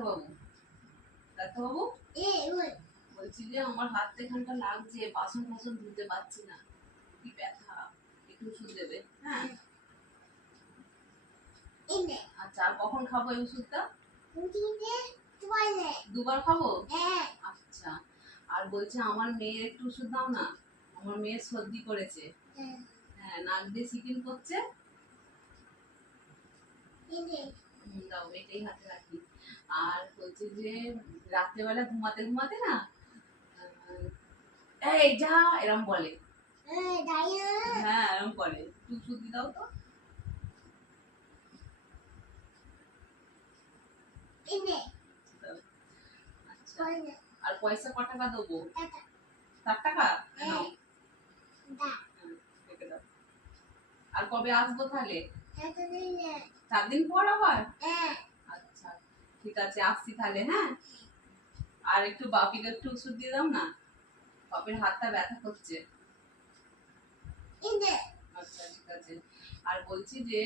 ডাক্তারবাবু? ডাক্তারবাবু বলছি যে আমার হাত এখানটা লাগছে, বাসন টাসন ধুতে পারছি না, কি ব্যথা, একটু ওষুধ দেবে? হ্যাঁ আচ্ছা, আর কখন খাবো এই ওষুধটা? দুবার খাবো? আচ্ছা। আর বলছে আমার মেয়ের একটু ওষুধ দাও না, আমার মেয়ের সর্দি করেছে। হ্যাঁ, নাক দিয়ে সিকিম করছে। দাও, এটাই হাতে রাখি। আর বলছে যে রাত্রেবেলা ঘুমাতে ঘুমাতে না এই যা এরম বলে। হ্যাঁ এরম করে, একটু ওষুধ দাও তো। আচ্ছা, আর পয়সা ক টাকা দেবো? 7 টাকা? নাও। রেখে দাও। আর কবে আসবো তাহলে? 4 দিন পর আবার? আচ্ছা ঠিক আছে, আসছি তাহলে। হ্যাঁ, আর একটু বাপিকে একটু ওষুধ দিয়ে দাও না, বাপের হাতটা ব্যথা করছে। আচ্ছা ঠিক আছে। আর বলছি যে